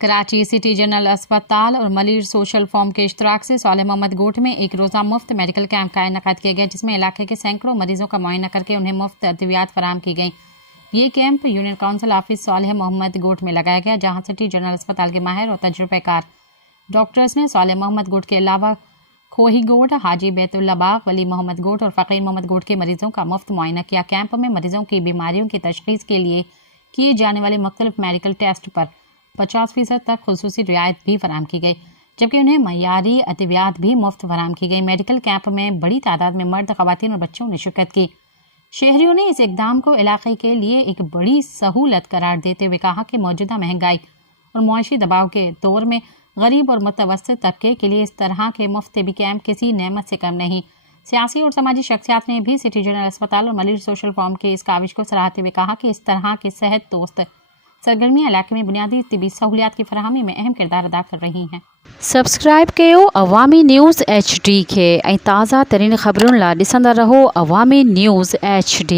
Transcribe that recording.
Karachi city general अस्पताल और Malir social form के इश्तराक से सालेह मोहम्मद गोट में एक रोज़ा मुफ्त मेडिकल कैंप का इनेकाद किया गया, जिसमें इलाके के सैकड़ों मरीजों का मुआयना करके उन्हें मुफ्त अद्वियात फराहम की गई। ये camp union council office Saleh Mohammad Goth में लगाया गया, जहाँ सिटी जनरल अस्पताल के माहिर और तजुर्बेकार डॉक्टर्स ने सालेह मोहम्मद गोट के अलावा खोही गोट, हाजी बैतुल्ला बाग, वली मोहम्मद गोट और फ़कीर मोहम्मद गोट के मरीजों का मुफ्त मुआयना किया। कैंप में मरीजों की बीमारियों की तशख़ीस के लिए किए जाने वाले मुख्तलिफ मेडिकल टेस्ट पर 50% तक खुसूसी रियायत भी फराहम की गई, जबकि उन्हें मयारी अद्वियात भी मुफ्त फराहम की गई। मेडिकल कैंप में बड़ी तादाद में मर्द, ख़वातीन और बच्चों ने शिरकत की। शहरियों ने इस इक़दाम को इलाके के लिए एक बड़ी सहूलत करार देते हुए कहा कि मौजूदा महंगाई और मुआशी दबाव के दौर में गरीब और मुतवस्सित तबके के लिए इस तरह के मुफ्त भी कैंप किसी नेमत से कम नहीं। सियासी और समाजी शख्सियात ने भी सिटी जनरल अस्पताल और मलिर सोशल फॉर्म के इस काविश को सराहते हुए कहा कि इस तरह के सेहत दोस्त सरगर्मियाँ इलाके में बुनियादी तिबी सहूलियात की फराहमी में अहम किरदार अदा कर रही हैं। सब्सक्राइब कयो अवामी न्यूज़ HD खे ऐं ताज़ा तरीन ख़बरुनि लाइ ॾिसंदा रहो अवामी न्यूज़ HD।